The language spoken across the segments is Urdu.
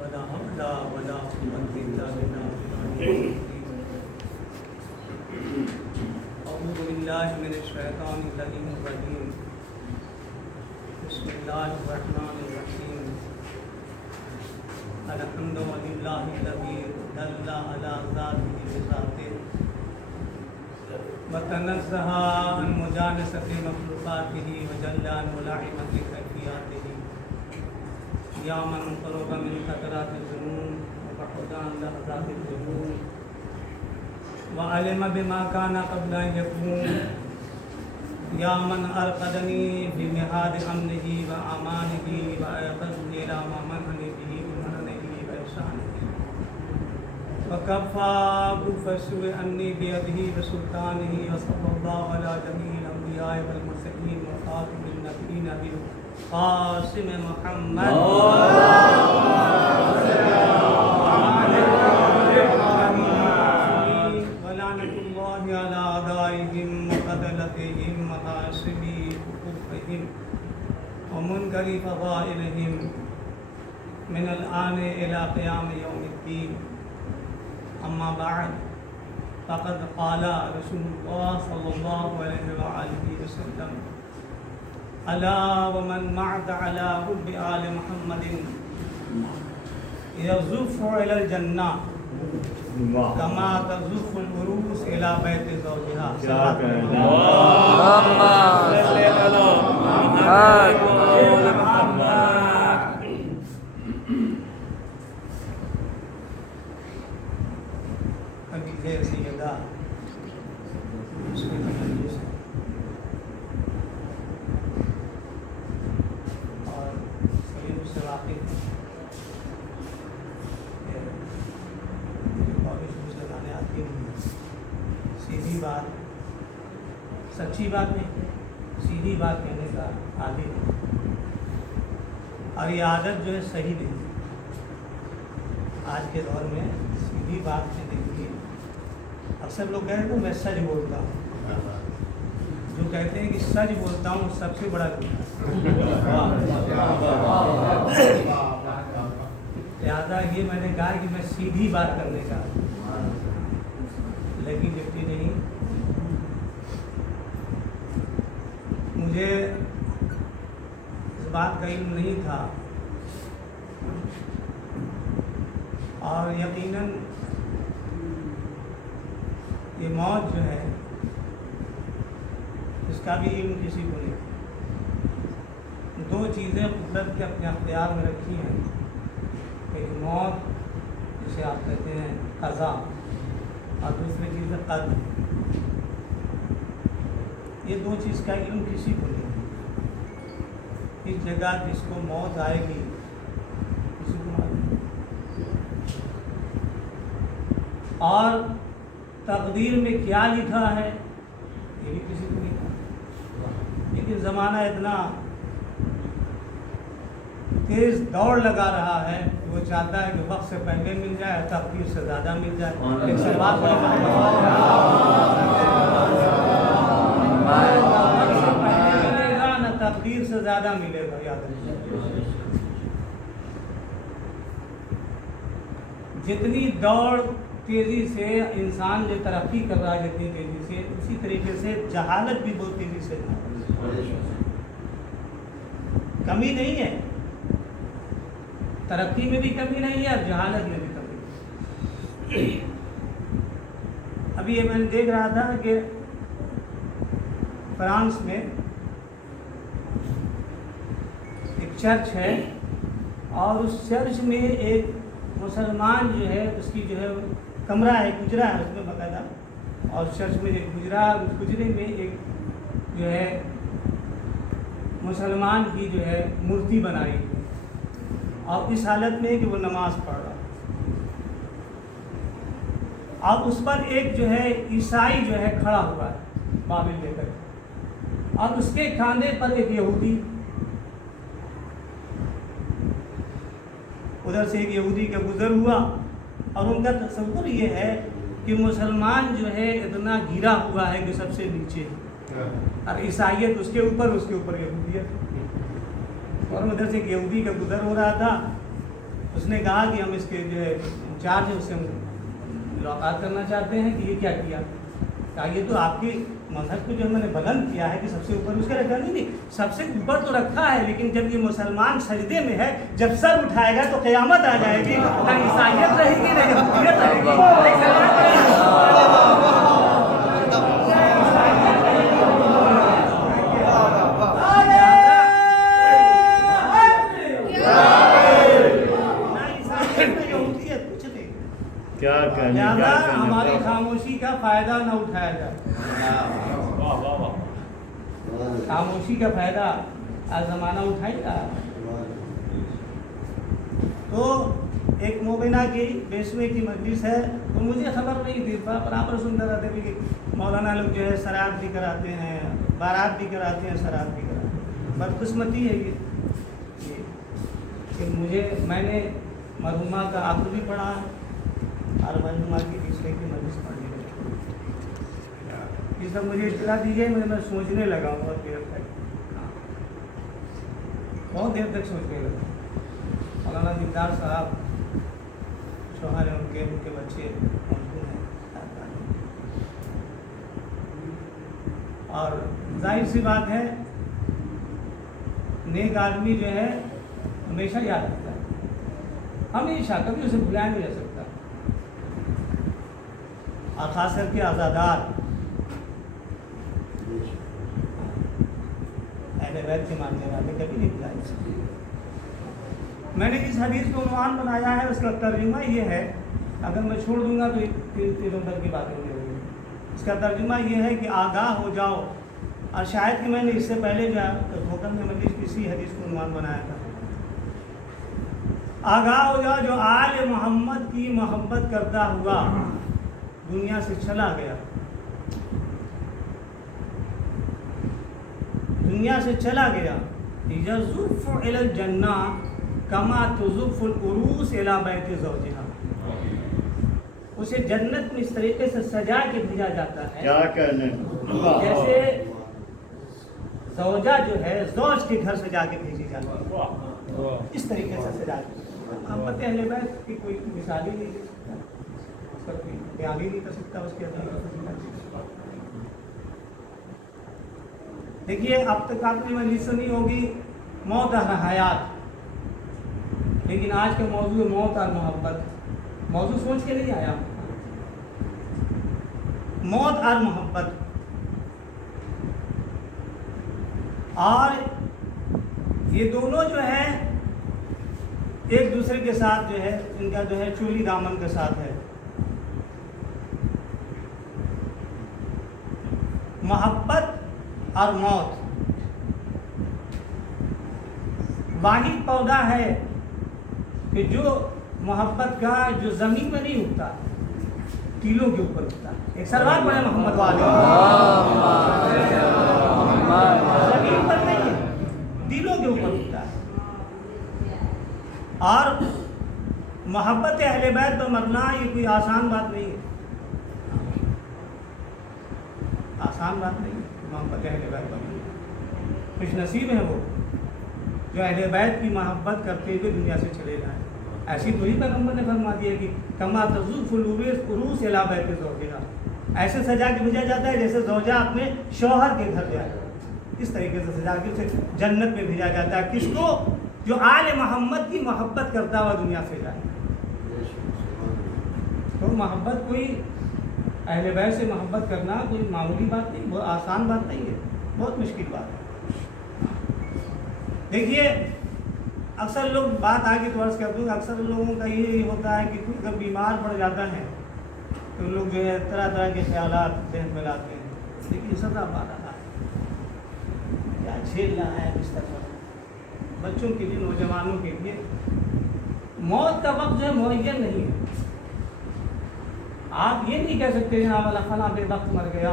ولا حول ولا قوة إلا بالله أعوذ بالله من الشيطان اللعين الرجيم بسم الله الرحمن الرحيم الحمد لله الذي دل على ذاته بذاته وتنزه عن مجالسة مخلوقاته وجل عن ملاحمة كيفياته یا من قرب من قطرات الجنون وبعد عن لحظات الجنون وعلم بما كان قبل ان يكون یا من ارقدني بمهاد امنه وامانه وايقظني الى ما منعني به بمننه واحسانه وكفى بالفسوء عني بيده وسلطانه وصلى الله على جميع الانبياء والمرسلين وخاتم النبيين قاسم محمد ولعنة الله على أعدائهم وقتلتهم وحاسبي حقوقهم ومنكر فضائلهم من الآن إلى قيام يوم الدين أما بعد فقد قال رسول الله صلى الله عليه وآله وسلم ألا ومن معد على حب آل محمد يزف إلى الجنة كما تزف العروس إلى بيت زوجها. سیدہ اور سلیم سے واقف لگانے آتی نہیں، سیدھی بات سچی بات نہیں، سیدھی بات کہنے کا عادی نہیں، اور یہ عادت جو ہے صحیح نہیں. آج کے دور میں سیدھی بات سے دیکھیے، اکثر لوگ کہتے ہیں میں سچ بولتا ہوں، جو کہتے ہیں کہ سچ بولتا ہوں سب سے بڑا جھوٹ. لہٰذا یہ میں نے کہا کہ میں سیدھی بات کرنے کا لگی لپٹی نہیں. مجھے اس بات کا علم نہیں تھا، اور یقیناً یہ موت جو ہے اس کا بھی علم کسی کو نہیں. دو چیزیں قدرت کے اپنے اختیار میں رکھی ہیں، ایک موت جسے آپ کہتے ہیں قضا، اور دوسری چیز ہے قدر. یہ دو چیز کا علم کسی کو نہیں. اس جگہ جس کو موت آئے گی کسی کو معلوم، اور تقدیر میں کیا لکھا ہے یہ بھی کسی کو نہیں پتا. لیکن زمانہ اتنا تیز دوڑ لگا رہا ہے کہ وہ چاہتا ہے کہ وقت سے پہلے مل جائے، تقدیر سے زیادہ مل جائے. ایک سے بات ملے گا نہ تقدیر سے زیادہ ملے گا. یاد رکھیے، جتنی دوڑ تیزی سے انسان جو ترقی کر رہا ہے جتنی تیزی سے، اسی طریقے سے جہالت بھی بہت تیزی سے. کمی نہیں ہے، ترقی میں بھی کمی نہیں ہے اور جہالت میں بھی کمی نہیں. ابھی یہ میں نے دیکھ رہا تھا کہ فرانس میں ایک چرچ ہے، اور اس چرچ میں ایک مسلمان جو ہے اس کی جو ہے کمرہ ہے، گجرا ہے اس میں باقاعدہ، اور چرچ میں ایک گجرے میں ایک جو ہے مسلمان کی جو ہے مورتی بنائی، اور اس حالت میں کہ وہ نماز پڑھ رہا، اور اس پر ایک جو ہے عیسائی جو ہے کھڑا ہوا ہے بابل لے کر، اور اس کے کاندھے پر ایک یہودی. ادھر سے ایک یہودی کا گزر ہوا، اور ان کا تصور یہ ہے کہ مسلمان جو ہے اتنا گرا ہوا ہے کہ سب سے نیچے، اور عیسائیت اس کے اوپر یہودیت. اور ادھر سے ایک یہودی کا گزر ہو رہا تھا، اس نے کہا کہ ہم اس کے جو ہے انچارج ہے اس سے ہم ملاقات کرنا چاہتے ہیں کہ یہ کیا کیا. کہا یہ تو آپ کی مذہب کو جو میں نے بلند کیا ہے کہ سب سے اوپر اس کا رکھا. نہیں سب سے اوپر تو رکھا ہے، لیکن جب یہ مسلمان سجدے میں ہے، جب سر اٹھائے گا تو قیامت آ جائے گی، نہ عیسائیت رہے گی نہ یہودیت رہے گی. ہماری خاموشی کا فائدہ نہ اٹھایا جائے. خاموشی کا فائدہ آج زمانہ اٹھائے گا. تو ایک مومنہ کی بیسوے کی مجلس ہے، تو مجھے خبر نہیں تھی، برابر سنتا رہتے بھی کہ مولانا لوگ جو ہے سرات بھی کراتے ہیں، بارات بھی کراتے ہیں، سرات بھی کراتے ہیں. بدقسمتی ہے یہ کہ میں نے مرحومہ کا عقد بھی پڑھا اور مرحومہ کی بیسوے کی مجلس پڑھنے لگی. یہ سب مجھے اطلاع دیجیے، میں سوچنے لگا بہت دیر تک سوچنے لگا. مولانا دیندار صاحب شوہر ہیں، ان کے بچے موجود ہیں، اور ظاہر سی بات ہے نیک آدمی جو ہے ہمیشہ یاد رکھتا ہے، ہمیشہ کبھی اسے بھلایا نہیں جا سکتا. اور خاص کر کے آزادار اہل بیت کے ماننے والے کبھی نہیں بھلائے جا سکتے. میں نے اس حدیث کو عنوان بنایا ہے، اس کا ترجمہ یہ ہے، اگر میں چھوڑ دوں گا تو تیروں کی باتیں نہیں ہوگی. اس کا ترجمہ یہ ہے کہ آگاہ ہو جاؤ. اور شاید کہ میں نے اس سے پہلے جو حکم میں مجلس کسی حدیث کو عنوان بنایا تھا. آگاہ ہو جاؤ جو آل محمد کی محبت کرتا ہوا دنیا سے چلا گیا، دنیا سے چلا گیا. یزف الی الجنہ کما تزف العروس الی بیت زوجہا. اسے جنت میں اس طریقے سے سجا کے بھیجا جاتا ہے کیا کہنے جیسے زوجہ جو ہے زوج کے گھر سے جا کے بھیجی جاتی ہے، اس طریقے سے سجا کے. محبت اہل بیت کی کوئی مثال ہی نہیں دے سکتا، اس کا کوئی بیان ہی نہیں کر سکتا اس کے اندر. دیکھیے اب تک آپ نے مجلس سنی ہوگی موت اور حیات، لیکن آج کا موضوع موت اور محبت. موضوع سوچ کے نہیں آیا، موت اور محبت. اور یہ دونوں جو ہے ایک دوسرے کے ساتھ جو ہے ان کا جو ہے چولی دامن کے ساتھ ہے. محبت اور موت واحد پودا ہے کہ جو محبت کا جو زمین میں نہیں اگتا، ٹیلوں کے اوپر اگتا. ایک سلوات پڑھے محمد والے. زمین پر نہیں ہے، ٹیلوں کے اوپر اگتا ہے. اور محبت اہل بیت پر مرنا یہ کوئی آسان بات نہیں ہے، آسان بات نہیں ہے. محبت اہل بیت پر مرنا خوش نصیب ہے وہ جو اہل بیت کی محبت کرتے ہوئے دنیا سے چلے جائیں. ایسی تو ہی پیغمبر نے فرما دیا کہ کما تزف العروس الی بیت زوجہا. ایسے سجا کے بھیجا جاتا ہے جیسے زوجہ اپنے شوہر کے گھر جائے، اس طریقے سے سجا کے اسے جنت میں بھیجا جاتا ہے. کس کو؟ جو آل محمد کی محبت کرتا ہوا دنیا سے جائے. تو محبت کوئی اہل بیت سے محبت کرنا کوئی معمولی بات نہیں، بہت آسان بات نہیں ہے، بہت مشکل بات ہے. دیکھیے اکثر لوگ بات آگے تو عرض کر دوں، اکثر لوگوں کا یہ ہوتا ہے کہ کوئی اگر بیمار پڑ جاتا ہے تو لوگ جو ہے طرح طرح کے خیالات ذہن میں لاتے ہیں. لیکن سزا بات آتا ہے کیا جھیلنا ہے بستر پر. بچوں کے لیے، نوجوانوں کے لیے موت کا وقت جو ہے معین نہیں ہے. آپ یہ نہیں کہہ سکتے جناب اللہ فلاں بے وقت مر گیا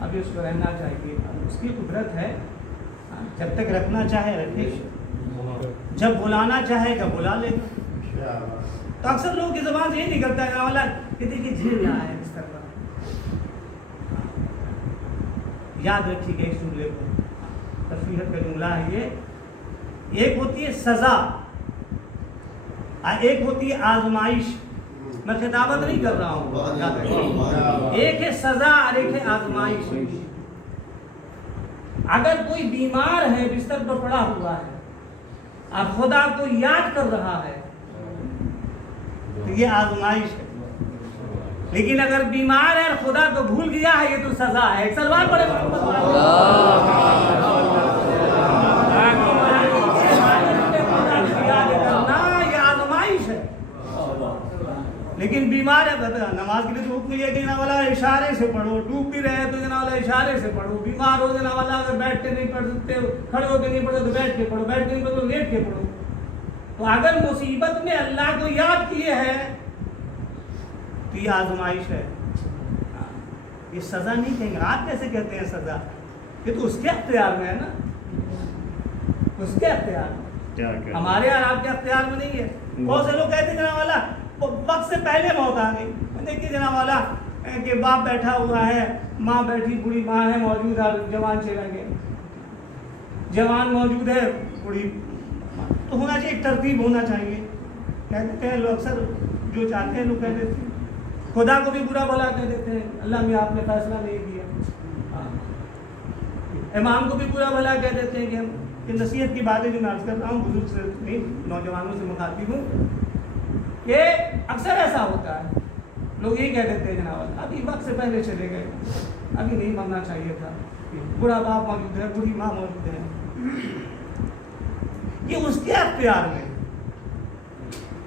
ابھی اس کو رہنا چاہیے. اس کی قدرت ہے، جب تک رکھنا چاہے رکھے، جب بلانا چاہے گا بلا لے گا. تو اکثر لوگوں کی زبان سے یہ نکلتا ہے والا کہ دیکھیے جھیل رہا ہے اس طرح. یاد رکھیے گا اس جملے کو، تفصیلت کا جملہ ہے یہ. ایک ہوتی ہے سزا ایک ہوتی ہے آزمائش، میں خطابت نہیں کر رہا ہوں، ایک ہے سزا اور ایک ہے آزمائش۔ اگر کوئی بیمار ہے، بستر پر پڑا ہوا ہے اور خدا کو یاد کر رہا ہے تو یہ آزمائش ہے، لیکن اگر بیمار ہے اور خدا کو بھول گیا ہے یہ تو سزا ہے۔ ایک سلوات پڑے لیکن بیمار ہے، نماز کے لیے تو حکم یہ ہے کہ جناب والا اشارے سے پڑھو، ڈوب بھی رہے تو جناب والا اشارے سے پڑھو، بیمار ہو جناب والا اگر بیٹھ کے نہیں پڑھ سکتے، کھڑے ہو کے نہیں پڑھو تو بیٹھ کے پڑھو، بیٹھ کے نہیں پڑھو تو لیٹ کے پڑھو۔ تو اگر مصیبت میں اللہ کو یاد کیے ہیں تو یہ آزمائش ہے، یہ سزا نہیں کہیں گے۔ آپ کیسے کہتے ہیں سزا؟ یہ تو اس کے اختیار میں ہے نا، اس کے اختیار میں، ہمارے اور آپ کے اختیار میں نہیں ہے۔ بہت سے لوگ کہتے ہیں جناب والا وقت سے پہلے موت آ گئی۔ دیکھیے جناب والا کہ باپ بیٹھا ہوا ہے، ماں بیٹھی، بوڑھی ماں ہے موجود ہے، جوان چلا گیا، جوان موجود ہے، بوڑھی تو ہونا چاہیے، ایک ترتیب ہونا چاہیے۔ کہتے ہیں لوگ اکثر جو چاہتے ہیں لوگ کہہ دیتے ہیں، خدا کو بھی برا بھلا کہہ دیتے ہیں، اللہ میں آپ نے فیصلہ نہیں کیا، امام کو بھی برا بھلا کہہ دیتے ہیں کہ نصیحت کی باتیں جو میں عرض کر رہا ہوں بزرگ سے نہیں، نوجوانوں سے مخاطب ہوں کہ اکثر ایسا ہوتا ہے، لوگ یہی کہہ دیتے ہیں جناب ابھی وقت سے پہلے چلے گئے، ابھی نہیں مرنا چاہیے تھا، بڑا باپ موجود ہے، بوڑھی ماں موجود ہے، یہ اس کے اختیار میں۔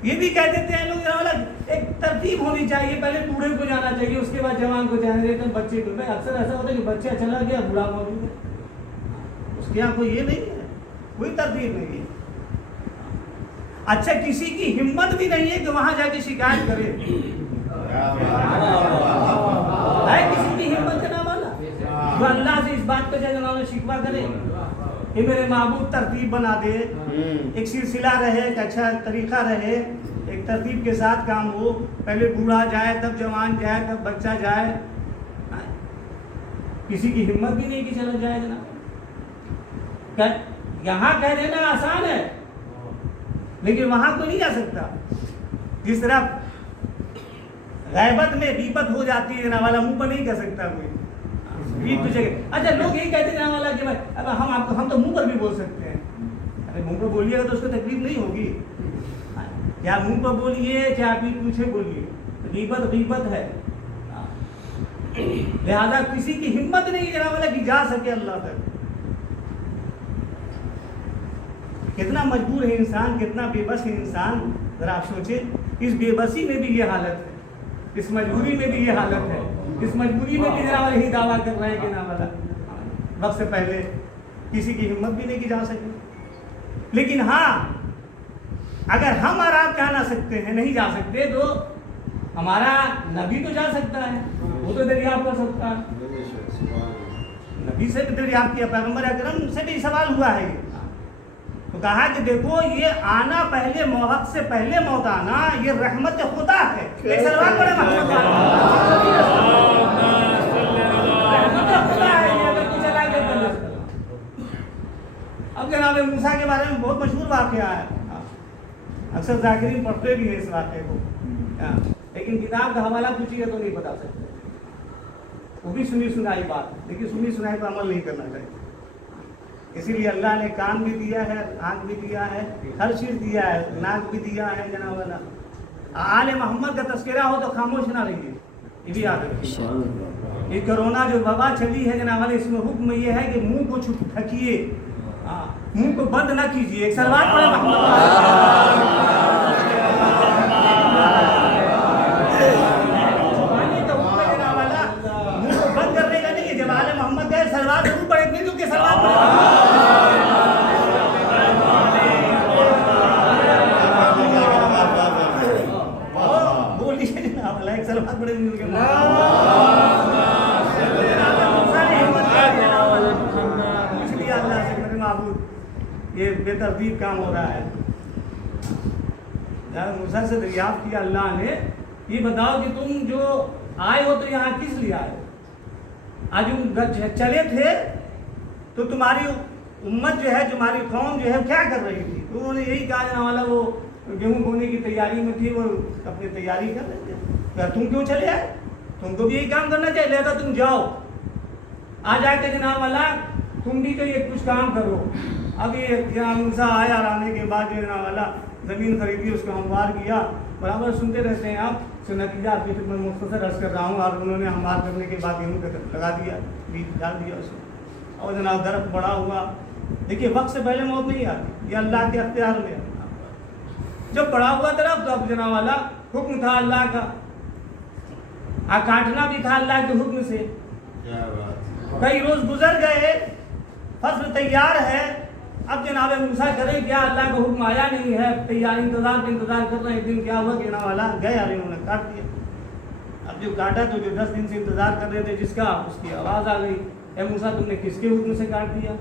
یہ بھی کہہ دیتے ہیں لوگ جناب ایک ترتیب ہونی چاہیے، پہلے بوڑھے کو جانا چاہیے، اس کے بعد جوان کو جانے دیتے ہیں، بچے کو۔ اکثر ایسا ہوتا ہے کہ بچہ چلا گیا، بوڑھا موجود ہے، اس کے یہاں کوئی یہ نہیں ہے، کوئی ترتیب نہیں ہے۔ اچھا کسی کی ہمت بھی نہیں ہے کہ وہاں جا کے شکایت کرے، ہے کسی کی ہمت جناب والا جو اللہ سے اس بات پہ جناب شکوہ کرے کہ میرے معبود ترتیب بنا دے، ایک سلسلہ رہے، ایک اچھا طریقہ رہے، ایک ترتیب کے ساتھ کام ہو، پہلے بوڑھا جائے تب جوان جائے تب بچہ جائے، کسی کی ہمت بھی نہیں کہ چلا جائے جناب۔ یہاں کہہ دینا آسان ہے لیکن وہاں کوئی نہیں جا سکتا۔ جس طرح غیبت میں غیبت ہو جاتی ہے جناب والا، منہ پر نہیں کہہ سکتا کوئی، اچھا لوگ یہی کہتے ہیں جناب والا کہ ہم تو منہ پر بھی بول سکتے ہیں۔ ارے منہ پر بولیے گا تو اس کو تکلیف نہیں ہوگی، کیا منہ پر بولیے چاہے پیٹ پیچھے بولیے، غیبت غیبت ہے۔ لہذا کسی کی ہمت نہیں جناب والا کہ جا سکے اللہ تک۔ کتنا مجبور ہے انسان، کتنا بے بس ہے انسان، ذرا آپ سوچیں، اس بے بسی میں بھی یہ حالت ہے، اس مجبوری میں بھی یہ حالت ہے، اس مجبوری میں بھی جناب یہی دعویٰ کر رہے ہیں کہ جناب والا وقت سے پہلے کسی کی ہمت بھی نہیں کی جا سکے۔ لیکن ہاں اگر ہم اور آپ جا نہ سکتے ہیں، نہیں جا سکتے، تو ہمارا نبی تو جا سکتا ہے، وہ تو دریافت کر سکتا ہے، نبی سے بھی دریافت کیا، پیغمبر اکرم سے بھی سوال ہوا ہے، تو کہا کہ دیکھو یہ آنا پہلے وقت سے پہلے موت آنا یہ رحمت خدا ہے۔ ایک سلوات پڑھے محمد رحمت خدا ہے، یہ اگر کچھ چلا گیا۔ اب جناب موسیٰ کے بارے میں بہت مشہور واقعہ ہے، اکثر ذاکرین پڑھتے بھی ہیں اس واقعے کو، لیکن کتاب کا حوالہ پوچھیے تو نہیں بتا سکتے، وہ بھی سنی سنائی بات، لیکن سنی سنائی پر عمل نہیں کرنا چاہیے۔ اسی لیے اللہ نے کان بھی دیا ہے، آنکھ بھی دیا ہے، ہر چیز دیا ہے، ناک بھی دیا ہے جناب والا۔ آل محمد کا تذکرہ ہو تو خاموش نہ رہیے، یہ بھی یاد رکھیے۔ یہ کرونا جو وبا چلی ہے جناب والا، اس میں حکم یہ ہے کہ منہ کو ڈھکیے، منہ کو بند نہ کیجیے۔ ایک سلوات پڑھے محمد یہ بے ترتیب کام ہو رہا ہے۔ موسیٰ سے دریافت کیا اللہ نے، یہ بتاؤ کہ تم جو آئے ہو تو یہاں کس لیے آئے ہو؟ آج چلے تھے تو تمہاری امت جو ہے، تمہاری قوم جو ہے کیا کر رہی تھی؟ تو انہوں نے یہی کہا جناب والا وہ تو گیہوں بونے کی تیاری میں تھی، وہ اپنی تیاری کر رہے تھے. تم کیوں چلے آئے؟ تم کو بھی یہی کام کرنا چاہیے تھا. تم جاؤ آ جا کے جناب والا تم بھی تو یہ کچھ کام کرو. ابھی جناب موسیٰ آیا اور آنے کے بعد جناب والا زمین خریدی، اس کو ہموار کیا. برابر سنتے رہتے ہیں آپ سے. نتیجہ آپ کی خدمت مختصر عرض کر رہا ہوں. اور انہوں نے ہموار کرنے کے بعد گیہوں پہ لگا دیا، بیج ڈال دیا اس میں، اور جناب درخت بڑا ہوا. دیکھیے وقت سے پہلے موت نہیں آتی، یہ اللہ کے اختیار میں ہے. جب بڑا ہوا درخت تو اب جناب والا حکم تھا اللہ کا، کاٹنا بھی تھا اللہ کے حکم سے. کئی روز گزر گئے، فصل تیار ہے. اب جناب موسیٰ کرے کیا؟ اللہ کا حکم آیا نہیں ہے. تیار انتظار کر رہے ہیں. ایک دن کیا ہوا کہ جناب والا گئے اور انہوں نے کاٹ دیا. اب جو کاٹا تو جو 10 دن سے انتظار کر رہے تھے جس کا، اس کی آواز آ گئی، اے موسیٰ تم نے کس کے حکم سے کاٹ دیا؟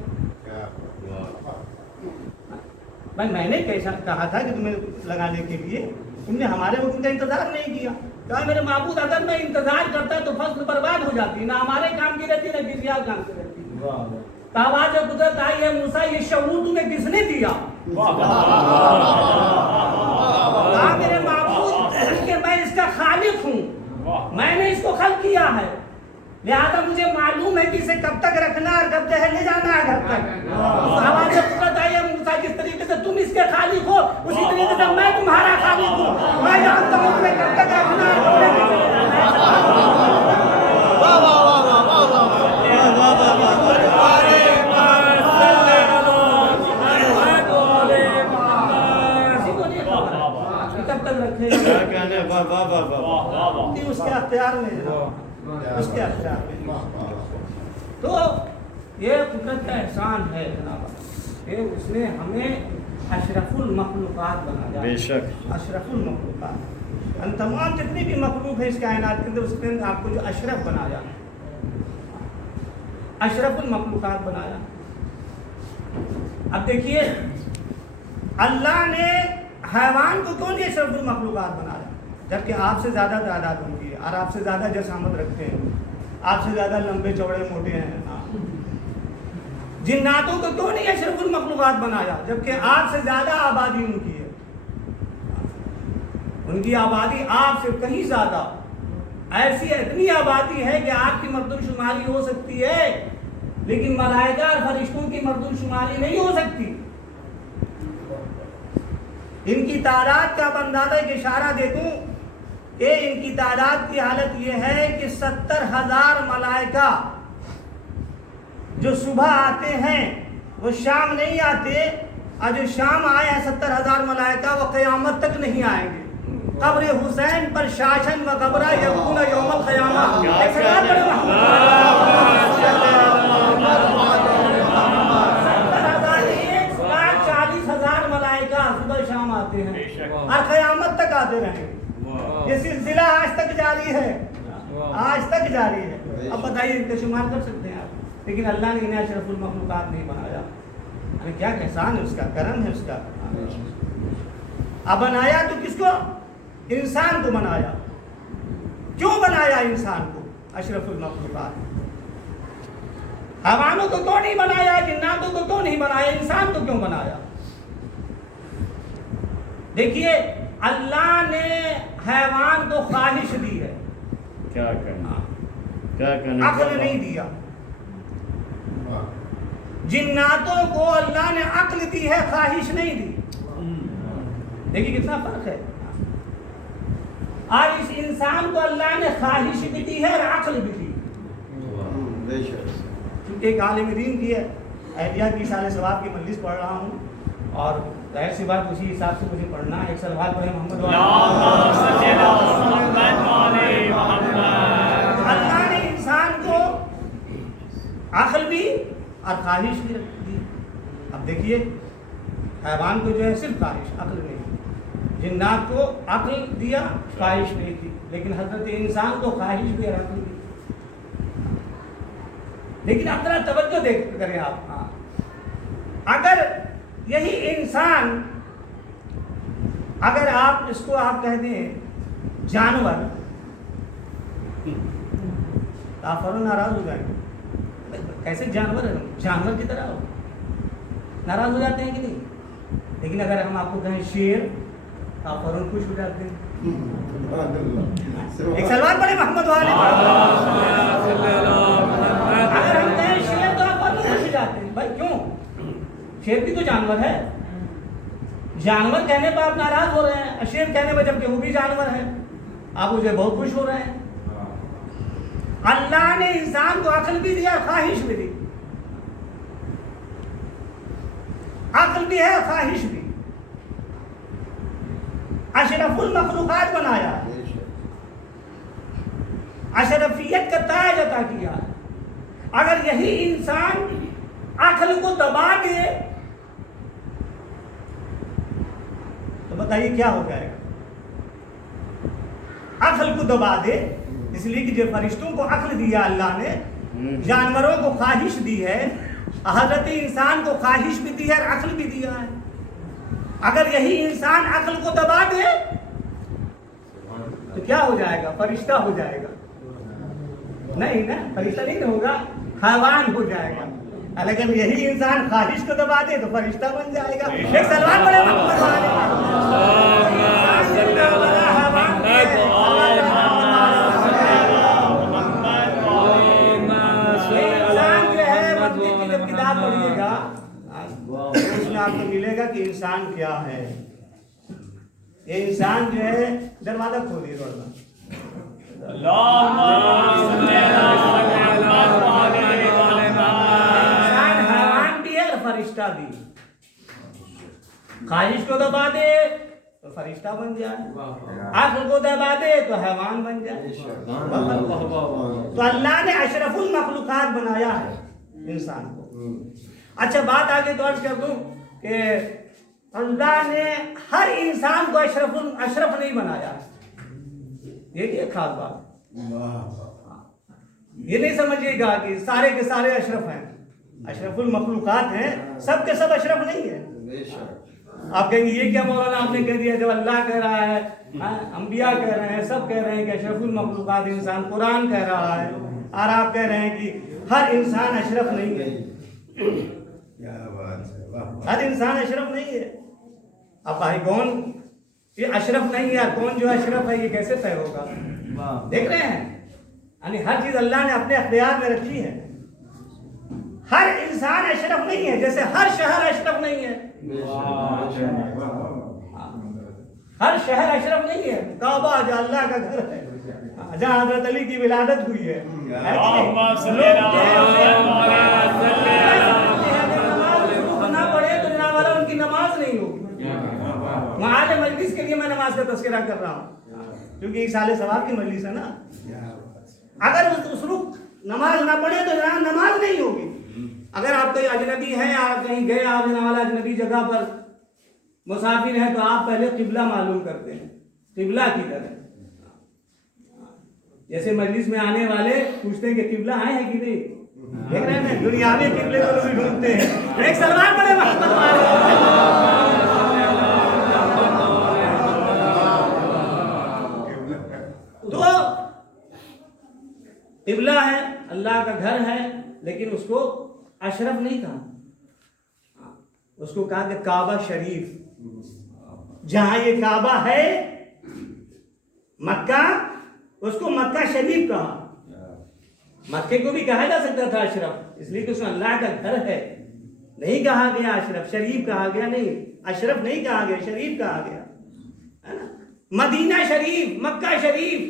بھائی میں نے کیسا کہا تھا کہ تمہیں لگانے کے لیے، تم نے ہمارے حکم کا انتظار نہیں کیا. کہا میرے معبود اگر میں انتظار کرتا تو فصل برباد ہو جاتی، نہ ہمارے کام کی رہتی نہ کسی اور کام کی رہتی. آواز قدرت آئی ہے موسیٰ یہ شعور تمہیں کس نے دیا؟ کہا میرے معبود کہ میں اس کا خالق ہوں، میں نے اس کو خلق کیا ہے، لہذا مجھے معلوم ہے کہ اسے کب تک رکھنا اور کب تک لے جانا ہے گھر تک. آواز قدرت آئی ہے موسیٰ جس طریقے سے تم اس کے خالق ہو اسی طریقے سے میں تمہارا خالق ہوں. میں جانتا ہوں تمہیں کب تک رکھنا ہے کب تک لے جانا ہے. اس کے اختیار میں، اس کے اختیار میں. تو یہ قدرت کا احسان ہے جناب کہ اس نے ہمیں اشرف المخلوقات بنایا. بے شک اشرف المخلوقات، ان تمام جتنی بھی مخلوق ہے اس کائنات کے اندر، اس نے آپ کو جو اشرف بنایا، اشرف المخلوقات بنایا. اب دیکھیے اللہ نے حیوان کو کیوں نہیں اشرف المخلوقات بنایا، جبکہ آپ سے زیادہ تعداد ان کی ہے اور آپ سے زیادہ جسامت رکھتے ہیں، آپ سے زیادہ لمبے چوڑے موٹے ہیں. جناتوں کو کیوں نہیں اشرف المخلوقات بنایا، جبکہ آپ سے زیادہ آبادی ان کی ہے، ان کی آبادی آپ سے کہیں زیادہ. ایسی اتنی آبادی ہے کہ آپ کی مردم شماری ہو سکتی ہے، لیکن ملائکہ اور فرشتوں کی مردم شماری نہیں ہو سکتی. ان کی تعداد کا اندازہ ایک اشارہ دے دوں کہ ان کی تعداد کی حالت یہ ہے کہ 70,000 ملائکہ جو صبح آتے ہیں وہ شام نہیں آتے، اور جو شام آئے ہیں 70,000 ملائکہ وہ قیامت تک نہیں آئیں گے. قبر حسین پر شاشن و قبرہ یکون یوم القیامہ. 1,40,000 ملائکہ صبح شام آتے ہیں اور قیامت تک آتے رہیں گے. یہ سلسلہ آج تک جاری ہے، آج تک جاری ہے. اب بتائیے ان کا شمار کر سکتے ہیں آپ؟ لیکن اللہ نے انہیں اشرف المخلوقات نہیں بنایا. کیا احسان ہے اس کا، کرم ہے اس کا. اب بنایا تو کس کو؟ انسان کو بنایا. کیوں بنایا انسان کو اشرف المخلوقات؟ حیوانوں کو کیوں نہیں بنایا، جناتوں کو کیوں نہیں بنایا، انسان کو کیوں بنایا؟ دیکھیے اللہ نے حیوان کو خواہش دی ہے، کیا کرنا، عقل نہیں دیا. جناتوں کو اللہ نے عقل دی ہے، خواہش نہیں دی. دیکھیے کتنا فرق ہے. اور اس انسان کو اللہ نے خواہش بھی دی ہے اور عقل بھی دی. کیونکہ ایک عالم دین کی ہے، اہلیہ کی اشارے ثواب کی مجلس پڑھ رہا ہوں، اور ظاہر سی بات اسی حساب سے مجھے پڑھنا ہے. ایک سوال پڑھیں محمد. اللہ نے انسان کو عقل بھی اور خواہش بھی دی. اب دیکھیے حیوان کو جو ہے صرف خواہش، عقل نہیں. جنات کو عقل دیا، خواہش نہیں تھی. لیکن حضرت انسان کو خواہش بھی اور عقل بھی. لیکن اب ذرا توجہ دیکھ کریں آپ. اگر یہی انسان، اگر آپ اس کو آپ کہہ دیں جانور، آپ فوراً ناراض ہو جائیں گے. کیسے جانور ہے؟ جانور کی طرح ہو، ناراض ہو جاتے ہیں کہ نہیں. لیکن اگر ہم آپ کو کہیں شیر، آپ فوراً خوش ہو جاتے ہیں. ایک سلوات پڑھے محمد والے. اگر ہم کہیں شیر تو آپ فوراً خوش ہو جاتے ہیں. بھائی کیوں؟ شیر بھی تو جانور ہے. جانور کہنے پہ آپ ناراض ہو رہے ہیں, شیر کہنے پہ جبکہ وہ بھی جانور ہے آپ اسے بہت خوش ہو رہے ہیں. اللہ نے انسان کو عقل بھی دیا, خواہش بھی دی. عقل بھی ہے, خواہش بھی. اشرف المخلوقات بنایا, اشرفیت کا تاج عطا کیا. اگر یہی انسان عقل کو دبا دے تو بتائیے کیا ہو جائے گا. عقل کو دبا دے, اس لیے کہ جو فرشتوں کو عقل دیا اللہ نے, جانوروں کو خواہش دی ہے, حضرت انسان کو خواہش بھی دی ہے اور عقل بھی دیا ہے. اگر یہی انسان عقل کو دبا دے تو کیا ہو جائے گا؟ فرشتہ ہو جائے گا. نہیں نا, فرشتہ نہیں ہوگا, حیوان ہو جائے گا. لیکن یہی انسان خواہش کو دبا دے تو فرشتہ بن جائے گا. ایک سلوات پڑھے محمد والے. انسان جو ہے منطق کی جب کتاب پڑھیے گا اس میں آپ کو ملے گا کہ انسان کیا ہے. یہ انسان جو ہے, دروازہ کھولیے تھوڑا. انسان حیوان بھی ہے اور فرشتہ بھی. خواہش کو دبا دے تو فرشتہ بن جائے, عقل کو دبا دے تو حیوان بن جائے. تو اللہ نے اشرف المخلوقات بنایا ہے انسان کو. اچھا بات آگے تو عرض کر دوں کہ اللہ نے ہر انسان کو اشرف نہیں بنایا. یہ ایک خاص بات. یہ نہیں سمجھیے گا کہ سارے کے سارے اشرف ہیں. اشرف المخلوقات ہیں, سب کے سب اشرف نہیں ہیں. آپ کہیں گے یہ کیا مولانا آپ نے کہہ دیا, جب اللہ کہہ رہا ہے, انبیاء کہہ رہے ہیں, سب کہہ رہے ہیں کہ اشرف المخلوقات انسان, قرآن کہہ رہا ہے, اور آپ کہہ رہے ہیں کہ ہر انسان اشرف نہیں ہے. ہر انسان اشرف نہیں ہے. اب بھائی کون یہ اشرف نہیں ہے, کون جو اشرف ہے, یہ کیسے طے ہوگا؟ دیکھ رہے ہیں, یعنی ہر چیز اللہ نے اپنے اختیار میں رکھی ہے. ہر انسان اشرف نہیں ہے, جیسے ہر شہر اشرف نہیں ہے. ہر شہر اشرف نہیں ہے. کعبہ جو اللہ کا گھر ہے, جہاں حضرت علی کی ولادت ہوئی ہے, نہ پڑھے تو جناب والا ان کی نماز نہیں ہوگی. معال مجلس کے لیے میں نماز کا تذکرہ کر رہا ہوں, کیونکہ یہ سال ثواب کی مجلس ہے نا. اگر اس رخ نماز نہ پڑھے تو جناب نماز نہیں ہوگی. اگر آپ کہیں اجنبی ہیں, آپ کہیں گئے, آپ جناب والا اجنبی جگہ پر مسافر ہیں, تو آپ پہلے قبلہ معلوم کرتے ہیں, قبلہ کدھر ہے. جیسے مجلس میں آنے والے پوچھتے ہیں کہ قبلہ آئے ہیں کہ نہیں. دیکھ رہے ہیں دنیاوی قبلے کو بھی ڈھونڈتے ہیں. ایک سلوات پڑھے محمد والے. تو قبلہ ہے, اللہ کا گھر ہے, لیکن اس کو اشرف نہیں کہا. اس کو کہا کہ کعبہ شریف. جہاں یہ کعبہ ہے مکہ, اس کو مکہ شریف کہا. مکے کو بھی کہا جا سکتا تھا اشرف, اس لیے کہ اس میں اللہ کا گھر ہے. نہیں کہا گیا اشرف, شریف کہا گیا. نہیں, اشرف نہیں کہا گیا, شریف کہا گیا. مدینہ شریف, مکہ شریف,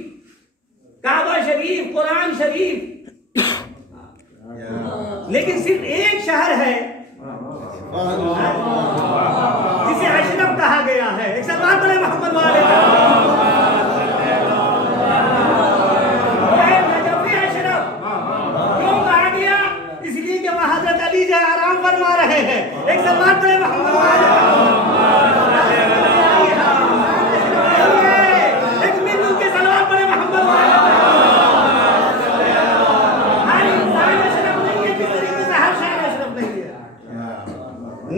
کعبہ شریف, قرآن شریف. لیکن صرف ایک شہر ہے جسے اشرف کہا گیا ہے. ایک سلوات پڑھے محمد والے. نجف اشرف کیوں کہا گیا؟ اس لیے کہ وہاں حضرت علی جو آرام فرما رہے ہیں. ایک سلوات پڑھے محمد والے.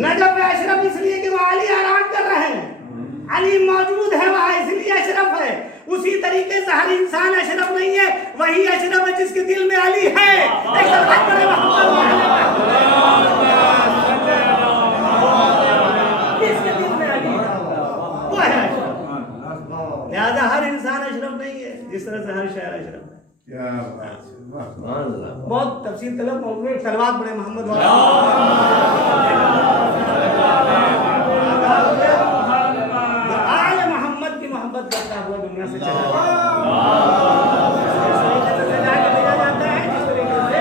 نجف اشرف اس لیے کہ وہ علی آرام کر رہے ہیں, علی موجود ہے وہاں, اس لیے اشرف ہے. اسی طریقے سے ہر انسان اشرف نہیں ہے, وہی اشرف ہے جس کے دل میں علی ہے. ایک سلوات پڑھے محمد والے. جس کے دل میں علی ہے وہ ہے اشرف. لہذا ہر انسان اشرف نہیں ہے جس طرح سے ہر شہر اشرف ہے. کیا بات ہے، واہ. سبحان اللہ. بہت تفصیل طلب موضوع ہے. سلوات پڑھے محمد والا. آل محمد کی محبت کرتا ہوا دنیا سے چلا جاتا ہے. جس طریقے سے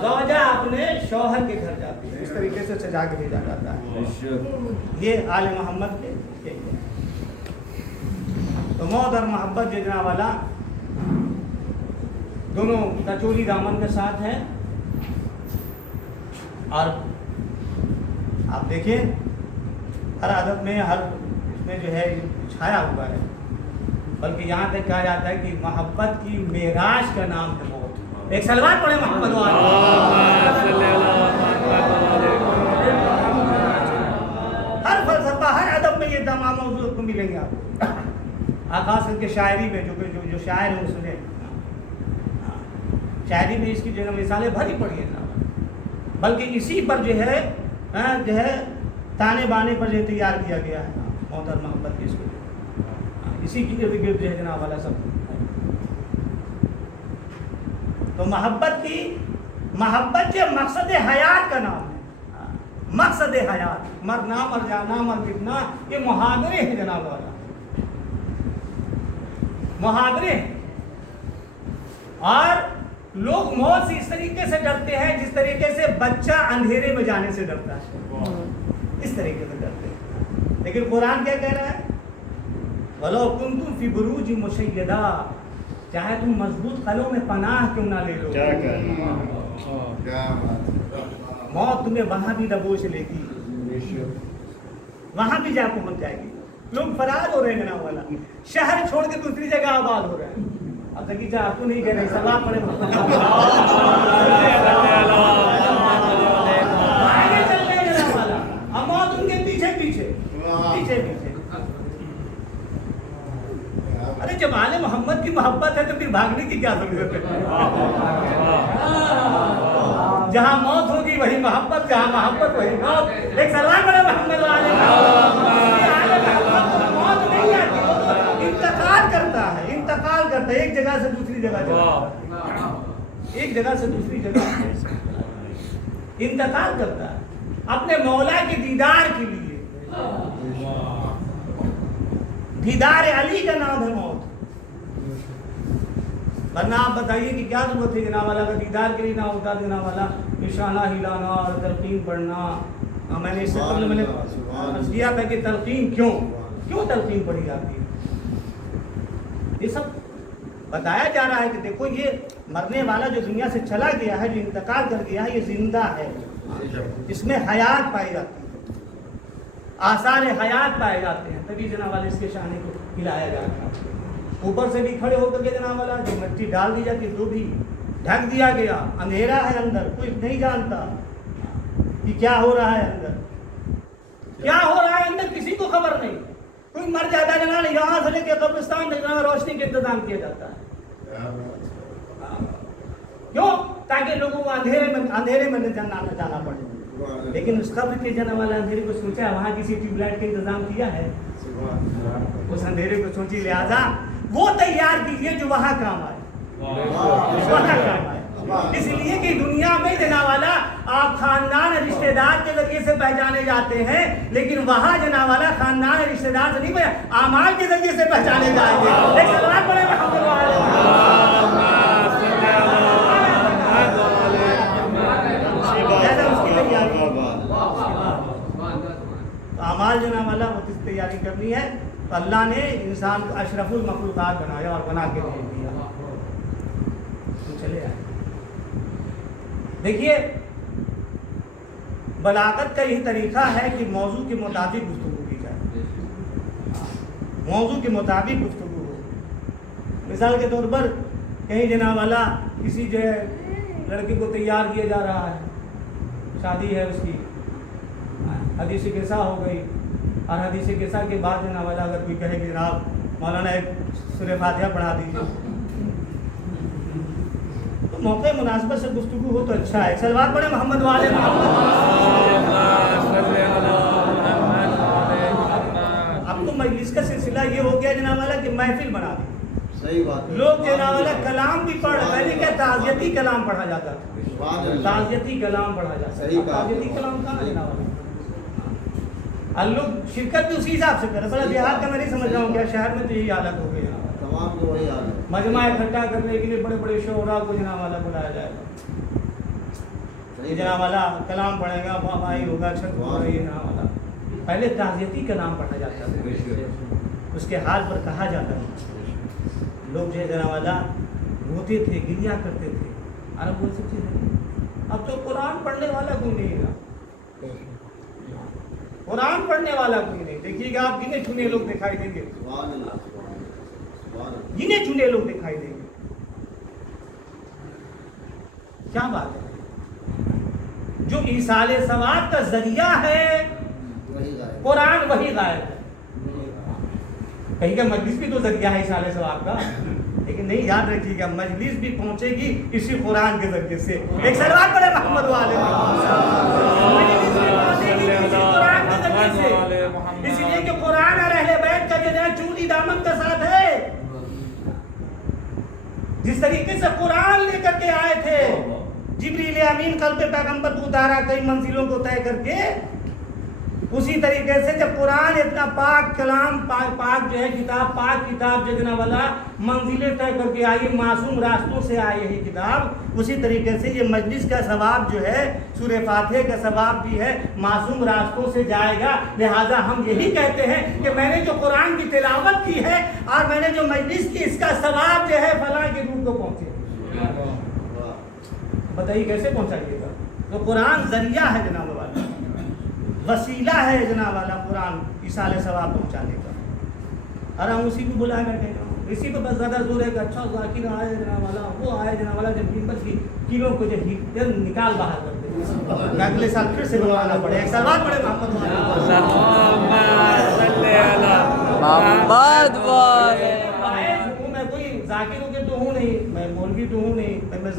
زوجہ اپنے شوہر کے گھر جاتی ہے اس طریقے سے سجا کے بھیجا جاتا ہے. یہ آل محمد کے تو موت اور محبت جو جناب والا دونوں کا چولی دامن کے ساتھ ہے. اور آپ دیکھیں ہر عادت میں ہر اس میں جو ہے چھایا ہوا ہے. بلکہ یہاں تک کہا جاتا ہے کہ محبت کی معراج کا نام ہے موت. ایک سلوات پڑھے محمد ہر فلسفہ ہر ادب میں یہ تمام موضوع کو ملیں گے آپ کو. خاص کر کے شاعری میں جو شاعر ہیں اس نے شاعری میں اس کی جو ہے مثالیں بھری پڑی ہیں. بلکہ اسی پر جو ہے تانے بانے پر جو تیار کیا گیا ہے موت اور محبت کے اس کو. اسی کی ارد گرد جو ہے جناب والا سب. تو محبت جو مقصد حیات کا نام ہے. مقصد حیات مرنا مر جانا مر مٹنا یہ محاورے ہیں جناب والا. محاورے ہیں. اور لوگ موت سے اس طریقے سے ڈرتے ہیں جس طریقے سے بچہ اندھیرے میں جانے سے ڈرتا ہے. اس طریقے سے ڈرتے ہیں. لیکن قرآن کیا کہہ رہا ہے؟ وَلَوْ كُنْتُمْ فِي بُرُوجٍ مُشَيَّدَةٍ چاہے تم مضبوط قلعوں میں پناہ کیوں نہ لے لو. کیا کہنا. کیا بات ہے. موت تمہیں وہاں بھی دبوچ لے گی. وہاں بھی جا پہنچ جائے گی. لوگ فرار ہو رہے ہیں جناب والا. شہر چھوڑ کے دوسری جگہ آباد ہو رہے ہیں. اب تک آپ تو نہیں کہہ رہے سوال پڑے آگے چل رہے ہیں جناب والا. اب موت ان کے پیچھے پیچھے پیچھے پیچھے. ارے جب آل محمد کی محبت ہے تو پھر بھاگنے کی کیا ضرورت ہے. جہاں موت ہوگی وہی محبت, جہاں محبت وہی موت. ایک سلمان بڑا محمد والے موت نہیں آتی, وہ تو انتقال کرتا ہے. انتقال کرتا ہے ایک جگہ سے دوسری جگہ جاتا, ایک جگہ سے دوسری جگہ انتقال کرتا ہے اپنے مولا کے دیدار کے لیے. دیدار علی کا نام ہے موت. ورنہ آپ بتائیے کہ کیا ضرورت ہے جناب والا کا دیدار کے لیے نہ ہوتا جناب والا نشانہ ہلانا اور تلقین پڑھنا. میں نے اس سے قبل میں نے عرض کیا تھا کہ تلقین کیوں تلقین پڑھی جاتی ہے. یہ سب بتایا جا رہا ہے کہ دیکھو یہ مرنے والا جو دنیا سے چلا گیا ہے, جو انتقال کر گیا ہے, یہ زندہ ہے. اس میں حیات پائی جاتی ہے, آثار حیات پائے جاتے ہیں. تبھی جناب والا اس کے شانے کو ہلایا جاتا ہے. اوپر سے بھی کھڑے ہو کر کے جناب والا جو مٹی ڈال دی جاتی تو بھی ڈھک دیا گیا. اندھیرا ہے اندر, کوئی نہیں جانتا کہ کیا ہو رہا ہے اندر, کیا ہو رہا ہے اندر کسی کو خبر نہیں. کوئی مر جاتا ہے جناب یہاں سے لے کے قبرستان تک روشنی کا انتظام کیا جاتا ہے. کیوں؟ تاکہ لوگوں کو اندھیرے میں جانا پڑے. لیکن اس قبر کے جانے والا اندھیرے کو سوچا وہاں کسی ٹیوب لائٹ کا انتظام کیا ہے؟ اس اندھیرے کو سوچی, لہذا وہ تیار کیجیے جو وہاں کام آئے. وہاں کام آئے اس لیے کہ دنیا میں جناب والا آپ خاندان رشتہ دار کے ذریعے سے پہچانے جاتے ہیں, لیکن وہاں جناب والا خاندان رشتہ دار سے نہیں اعمال کے ذریعے سے پہچانے جائیں گے. ایک سلام پڑے اعمال جناب والا وہ کس تیاری کرنی ہے. تو اللہ نے انسان کو اشرف المخلوقات بنایا اور بنا کے بھیج دیا. چلے آئے دیکھیے, بلاغت کا یہی طریقہ ہے کہ موضوع کے مطابق گفتگو کی جائے, موضوع کے مطابق گفتگو ہو. مثال کے طور پر کہیں جناب والا کسی جو ہے لڑکے کو تیار کیا جا رہا ہے, شادی ہے اس کی, حدیث قصہ ہو گئی, اور حدیث قصہ کے بعد جناب والا اگر کوئی کہے کہ جناب مولانا ایک سورہ فاتحہ پڑھا دیجیے, تو موقع مناسبت سے گفتگو ہو تو اچھا ہے. سلوات پڑھے محمد والے اب تو مجلس کا سلسلہ مسئلہ یہ ہو گیا جناب والا کہ محفل بنا دی. صحیح بات ہے. لوگ جناب والا کلام بھی پڑھ رہے. پہلے کیا تعزیتی کلام پڑھا جاتا تھا. تعزیتی کلام پڑھا جاتا تھا. تعزیتی کلام کہاں ہے جناب والا؟ اور لوگ شرکت بھی اسی حساب سے کر رہے. بڑا دیہات کا میں نہیں سمجھ رہا ہوں کیا شہر میں تو یہی حالت ہو گئی. تمام کو وہی حال ہے. مجمع اکٹھا کرنے کے لیے بڑے بڑے شعراء کو جناب والا بلایا جائے گا. جناب والا کلام پڑھے گا, بھائی ہوگا, چھت ہو رہی ہے جناب والا. پہلے تعزیتی کلام پڑھا جاتا تھا, اس کے حال پر کہا جاتا تھا. لوگ جو ہے جناب والا روتے تھے, گریا کرتے تھے. اب وہ سب چیزیں اب تو قرآن پڑھنے والا کوئی نہیں ہے. قرآن پڑھنے والا کوئی نہیں. دیکھیے گا آپ گنے چنے لوگ دکھائی دیں گے, گنے چنے لوگ دکھائی دیں گے. کیا بات ہے؟ جو ایصال ثواب کا ذریعہ ہے قرآن وہی غائب ہے. کہیں کا مجلس بھی تو ذریعہ ہے ایصال ثواب کا, لیکن نہیں, یاد رکھیے گا مجلس بھی پہنچے گی اسی قرآن کے ذریعے سے. ایک سلوات پڑھے محمد والے مجلس بھی پہنچے گی اسی قرآن کے ذریعے سے. اس لیے کہ قرآن اور اہل بیت کا جو ہے چوری دامن کا ساتھ ہے. جس طریقے سے قرآن لے کر کے آئے تھے جبریل امین قلب پیغمبر کو اتارا کئی منزلوں کو طے کر کے, اسی طریقے سے جب قرآن اتنا پاک کلام پاک جو ہے کتاب, پاک کتاب جو جناب والا منزلیں طے کر کے آئی, معصوم راستوں سے آئی ہے کتاب, اسی طریقے سے یہ مجلس کا ثواب جو ہے, سورہ فاتحہ کا ثواب بھی ہے, معصوم راستوں سے جائے گا. لہٰذا ہم یہی کہتے ہیں کہ میں نے جو قرآن کی تلاوت کی ہے اور میں نے جو مجلس کی, اس کا ثواب جو ہے فلاں کے روح کو پہنچے. بتائیے کیسے پہنچائیے گا؟ تو قرآن ذریعہ ہے جناب والا, وسیلہ ہے جناب والا قرآن ایصال ثواب پہنچانے کا. اور ہم اسی کو بلائے بیٹھے ہیں, اسی کو بس زیادہ زور ہے کہ اچھا ذاکر آئے جناب والا, وہ آئے جناب والا, جب قیمت کی کلوں کو جو نکال باہر کرتے ہیں, اگلے سال پھر سے بنوانا پڑے. ایک سال بعد پڑے محمد میں کوئی ذاکر ہو کے تو ہوں نہیں, میں مولوی تو ہوں نہیں, میں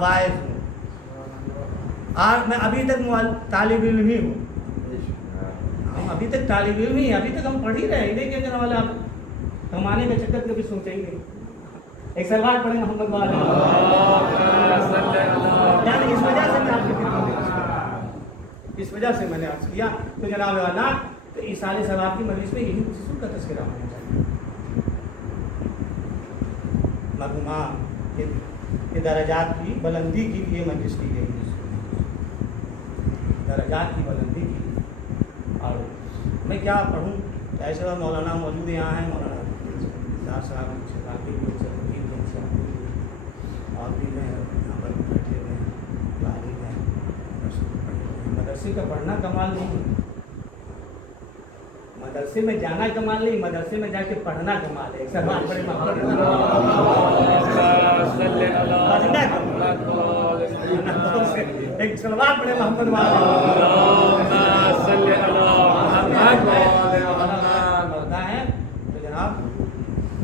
واعظ ہوں. اور میں ابھی تک طالب علم ہی ہوں. ہم ابھی تک طالب علم ہی ہیں, ابھی تک ہم پڑھ ہی رہے ہیں. لیکن جناب والا کمانے کا چکر کبھی سوچا ہی نہیں. ایک سلوات پڑھیں محمد والے, یعنی اس وجہ سے میں آپ کی خدمت میں, اس وجہ سے میں نے عرض کیا. تو جناب والا تو ایصال ثواب کی مجلس میں یہی خصوصیت کا تذکرہ ہونا چاہیے. مرحومہ کے درجات کی بلندی کے لیے مجلس کی گئی, درجات کی بلندی کی. اور میں کیا پڑھوں, ایسے وقت مولانا موجود یہاں ہیں, مولانا صاحب اور بھی ہیں یہاں پر بیٹھے ہوئے ہیں, طالب ہیں. مدرسے کا پڑھنا کمال نہیں, مدرسے میں جانا کمال نہیں, مدرسے میں جا کے پڑھنا کمال ہے. ایک سلوات پڑھیں ایک سلوات پڑھے محمد پڑھتا ہے تو جناب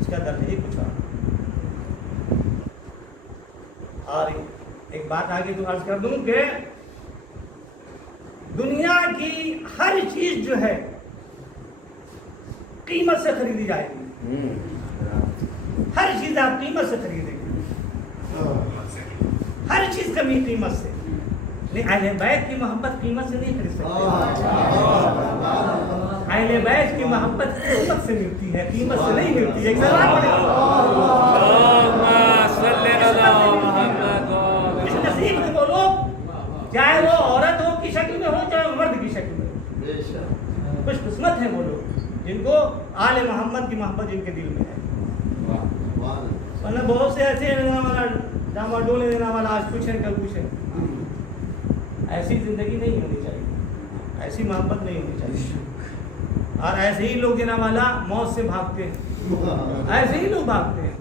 اس کا درجہ ہی کچھ اور ایک بات آگے تو عرض کر دوں کہ دنیا کی ہر چیز جو ہے قیمت سے خریدی جائے گی. ہر چیز آپ قیمت سے خریدیں گے, ہر چیز کمی قیمت سے. اہل بیت کی محبت قیمت سے نہیں خرید سکتے. اہل بیت کی محبت قیمت سے ملتی ہے, قیمت سے نہیں ملتی ہے. اس نصیب میں وہ لوگ, چاہے وہ عورت ہو کی شکل میں ہو, چاہے مرد کی شکل میں, خوش قسمت ہیں وہ لوگ جن کو آل محمد کی محبت جن کے دل میں ہے. ورنہ بہت سے ایسے ڈاما ڈولے دینا والا, آج کچھ ہے کل کچھ ہے. ایسی زندگی نہیں ہونی چاہیے, ایسی محبت نہیں ہونی چاہیے. اور ایسے ہی لوگ جناب والا موت سے بھاگتے ہیں, ایسے ہی لوگ بھاگتے ہیں.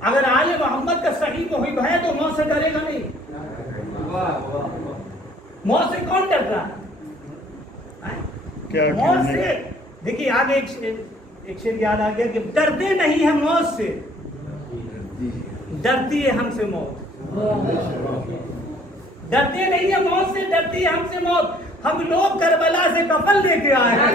اگر آل محمد کا صحیح محب ہے تو موت سے ڈرے گا نہیں. موت سے کون ڈرتا ہے؟ موت سے دیکھیے آگے ایک شعر یاد آ گیا کہ ڈرتے نہیں ہیں موت سے, ڈرتی ہے ہم سے موت. ڈرتے نہیں ہیں موت سے, ڈرتی ہے ہم سے موت. ہم لوگ کربلا سے کفن لے کے آئے ہیں.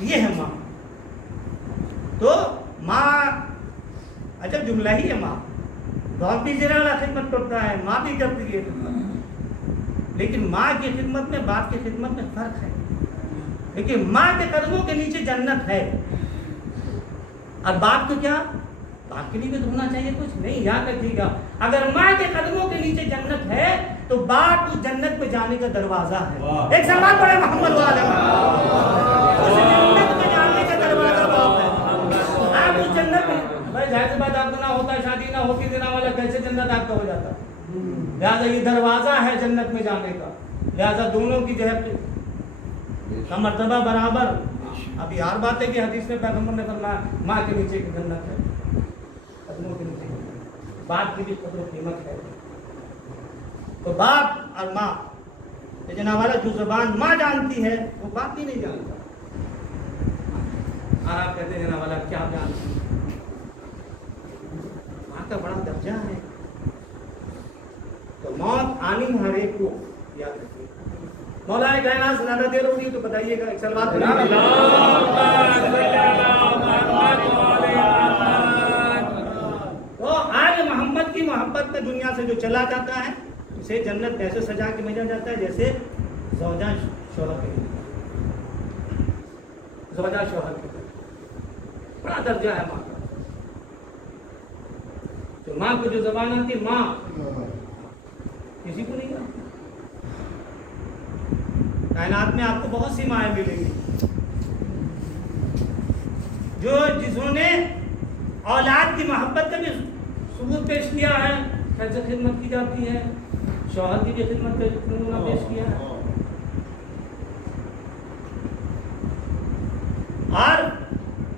یہ ہے ماں. تو ماں عجب جملہ ہی ہے ماں. باپ بھی زیرہ والا خدمت کرتا ہے, ماں بھی کرتی ہے خدمت, لیکن ماں کی خدمت میں باپ کی خدمت میں فرق ہے. لیکن ماں کے قدموں کے نیچے جنت ہے. اور باپ تو کیا, باپ کے لیے بھی تو ہونا چاہیے کچھ نہیں. یاد رکھیے گا, اگر ماں کے قدموں کے نیچے جنت ہے تو باپ اس جنت میں جانے کا دروازہ ہے. ایک سوال پڑے محمد والے, اس جنت میں جانے کا دروازہ باپ ہے. آپ اس جنت میں, بھائی ظاہر سی بات آپ کو نہ ہوتا, شادی نہ ہوتی, دینا والا کیسے جنت آپ کا ہو جاتا. لہٰذا یہ دروازہ ہے جنت میں جانے کا. لہٰذا دونوں کی جو ہے کا مرتبہ برابر. ابھی ہر بات ہے کہ حدیث میں پیغمبر نے فرمایا ماں کے نیچے کی جنت ہے, قدموں کے نیچے باپ کی بھی قدر و قیمت ہے. تو باپ اور ماں جناب والا جو زبان ماں جانتی ہے وہ باپ بھی نہیں جانتا. اور آپ کہتے ہیں جناب والا کیا جانتی ہے, ماں کا بڑا درجہ ہے. تو موت آنی ہر ایک کو, یاد رکھیے. مولا کائنات سے زیادہ دیر ہوگی تو بتائیے گا, ایک سلوات تو آج محمد کی محبت میں دنیا سے جو چلا جاتا ہے اسے جنت ایسے سجا کے بھیجا جاتا ہے جیسے زوجہ شوہر کے, زوجہ شوہر کے. بڑا درجہ ہے ماں کا. تو ماں کو جو زبان آتی ہے, ماں کسی کو نہیں آتی. کائنات میں آپ کو بہت سی مائیں ملیں گی جو جسوں نے اولاد کی محبت کا بھی ثبوت پیش کیا ہے. کیسے خدمت کی جاتی ہے, شوہر کی بھی خدمت کا نمونہ پیش کیا ہے. اور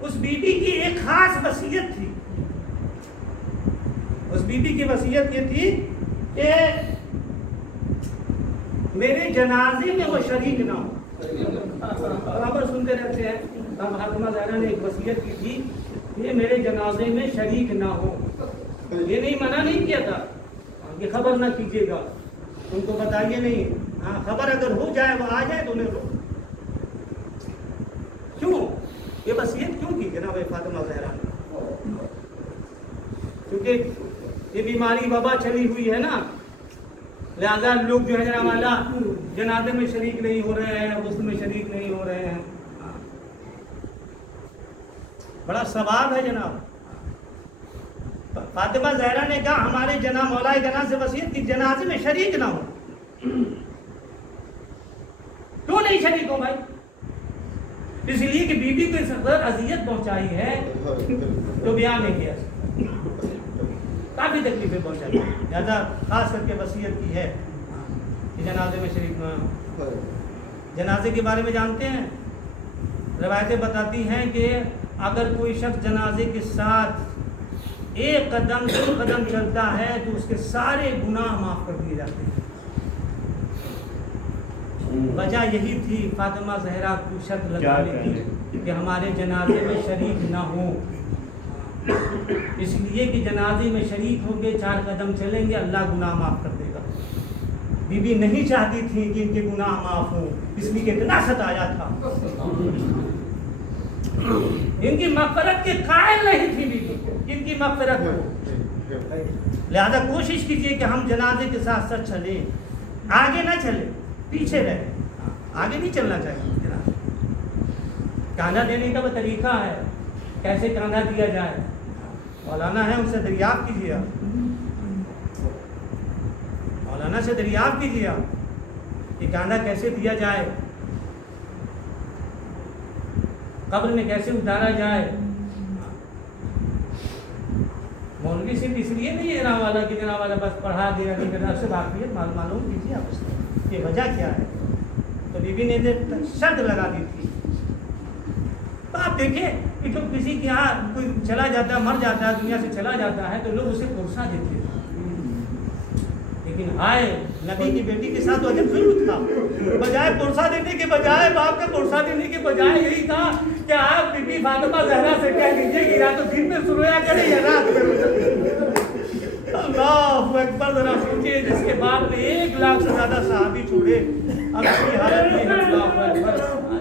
اس بی بی کی ایک خاص وصیت تھی. اس بی بی کی وصیت یہ تھی کہ میرے جنازے میں وہ شریک نہ ہو. برابر سنتے رہتے ہیں. فاطمہ زہرا نے ایک وصیت کی تھی کہ میرے جنازے میں شریک نہ ہو. یہ نہیں منع نہیں کیا تھا کہ خبر نہ کیجیے گا, ان کو بتائیے نہیں. ہاں خبر اگر ہو جائے, وہ آ جائے تو انہیں رو. کیوں یہ وصیت کیوں کی جناب فاطمہ زہرا نے؟ کیونکہ یہ بیماری وبا چلی ہوئی ہے نا, لہذا لوگ جو ہے جناب والا جنازے میں شریک نہیں ہو رہے ہیں, غسل میں شریک نہیں ہو رہے ہیں. بڑا ثواب ہے جناب. فاطمہ زہرا نے کہا ہمارے جناب مولا جناب سے وصیت کی جنازے میں شریک نہ ہو. کیوں نہیں شریک ہو بھائی؟ اس لیے کہ بی بی کو اس قدر اذیت پہنچائی ہے تو بیان نہیں کیا, کافی تکلیفیں پہنچائی. لہٰذا خاص کر کے وصیت کی ہے کہ جنازے میں شریک نہ ہو. جنازے کے بارے میں جانتے ہیں, روایتیں بتاتی ہیں کہ اگر کوئی شخص جنازے کے ساتھ ایک قدم دو قدم چلتا ہے تو اس کے سارے گناہ معاف کر دیے جاتے ہیں. وجہ یہی تھی فاطمہ زہرا کو شرط لگانے کی کہ ہمارے جنازے میں شریک نہ ہو. اس لیے کہ جنازے میں شریک ہوں گے, 4 قدم چلیں گے, اللہ گناہ معاف کر دے گا. بی بی نہیں چاہتی تھی کہ ان کے گناہ معاف ہوں, اس لیے کہ اتنا ستایا تھا. ان کی مغفرت کے قائل نہیں تھی بی بی, ان کی مغفرت ہو. لہذا کوشش کیجیے کہ ہم جنازے کے ساتھ ساتھ چلیں, آگے نہ چلیں, پیچھے رہیں. آگے نہیں چلنا چاہیے. کاندھا دینے کا وہ طریقہ ہے, کیسے کاندھا دیا جائے. مولانا ہے ان سے دریافت کیجیے, مولانا سے دریافت کیجیے کہ کاندھا کیسے دیا جائے, قبر میں کیسے اتارا جائے. مولوی صرف اس لیے نہیں ہے جناب والا کہ جناب والا بس پڑھا دیا نہیں کرنا, سے واقعیت معلوم کیجیے آپ سے کہ وجہ کیا ہے. تو بی بی نے شرط لگا دی تھی. تو آپ دیکھیں کہ جو کسی کے یہاں کوئی چلا جاتا ہے, مر جاتا ہے, دنیا سے چلا جاتا ہے, تو لوگ اسے پرسہ دیتے ہیں. لیکن ہائے نبی کی بیٹی کے ساتھ تو عجب ظلم تھا. بجائے پرسہ دینے کے بجائے, باپ کا پرسہ دینے کے بجائے یہی کہا کہ آپ بی بی فاطمہ زہرا سے کہہ لیجیے کہ یا تو دن میں سرویا کریں یا رات میں. اللہ اکبر, ذرا سوچیے جس کے بعد میں 1 لاکھ سے زیادہ صحابی چھوڑے, اب اس کی حالت یہ ہے. اللہ اکبر.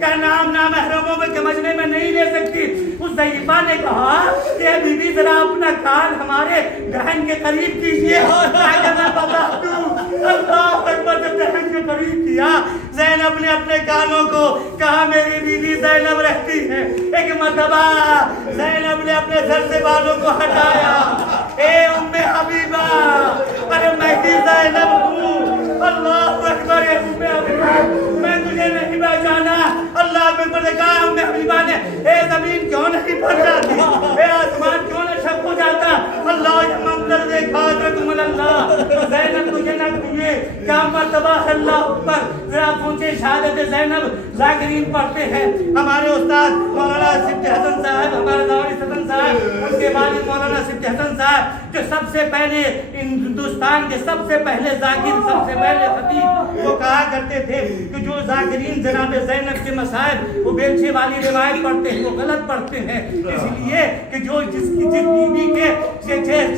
کا نام نامحرموں کے مجمع میں نہیں لے سکتی. اس ضعیفہ نے کہا کہ اے بی بی ذرا اپنا کان ہمارے دہن کے قریب کیجیے تاکہ میں بتا دوں. اللہ اکبر. جب دہن کے قریب کیا زینب نے اپنے کانوں کو کہا میری بیوی زینب رہتی ہے. ایک مرتبہ زینب نے اپنے سر سے بالوں کو ہٹایا. اے ام حبیبہ ارے میں ہی زینب ہوں. اللہ اکبر. اے ام حبیبہ میں تجھے نہیں پہچانا. اللہ اکبر نے کہا ام حبیبہ نے اے زمین کیوں نہیں پھٹ جاتی, اے آسمان کیوں نہ شک ہو جاتا. اللہ یہ منظر دیکھا حضرتم اللہ. زینب تجھے نہ کہیے کیا مرتبہ اللہ پر ذرا پہنچے شہادت زینب. ذاکرین پڑھتے ہیں ہمارے استاد مولانا سبت حسن صاحب, ہمارے داوری حسن صاحب, ان کے والد مولانا سبت حسن صاحب جو سب سے پہلے ہندوستان کے سب سے پہلے ذاکر, سب سے پہلے خطیب, وہ کہا کرتے تھے کہ جو ذاکرین جناب زینب کے مصائب وہ بیلچے والی روایت پڑھتے ہیں وہ غلط پڑھتے ہیں. اس لیے کہ جو جس بیوی کے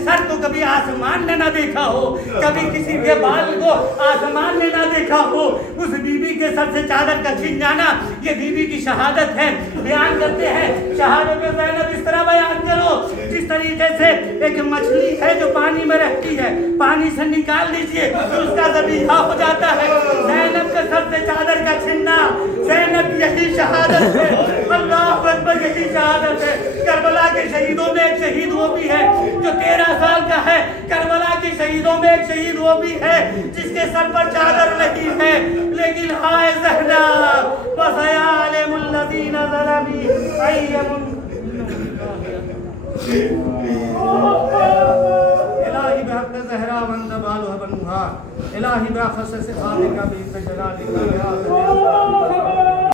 سر کو کبھی آسمان نے نہ دیکھا ہو, کبھی کسی کے بال کو آسمان نے نہ دیکھا ہو, اس بیوی کے سر سے چادر کا چھن جانا یہ بیوی کی شہادت ہے. بیان کرتے ہیں شہادت زینب اس طرح بیان کرو جس طریقے سے ایک مچھلی ہے جو پانی میں رہتی ہے, پانی سے نکال لیجئے تو اس کا ذبیحہ ہو جاتا ہے. زینب کے سر سے چادر کا چھننا زینب یہی شہادت ہے. اللہ اکبر یہی شہادت ہے. کربلا کے شہیدوں میں ایک شہید وہ بھی ہے جو 13 سال کا ہے. کربلا کے شہیدوں میں ایک شہید وہ بھی ہے جس کے سر پر چادر نہیں ہے. لیکن ہائے زینب وسيعلم الذين ظلموا أي الہی بحق زہرا وانت بالها بنوها الہی بخص صفاتك بإذن جلالك يا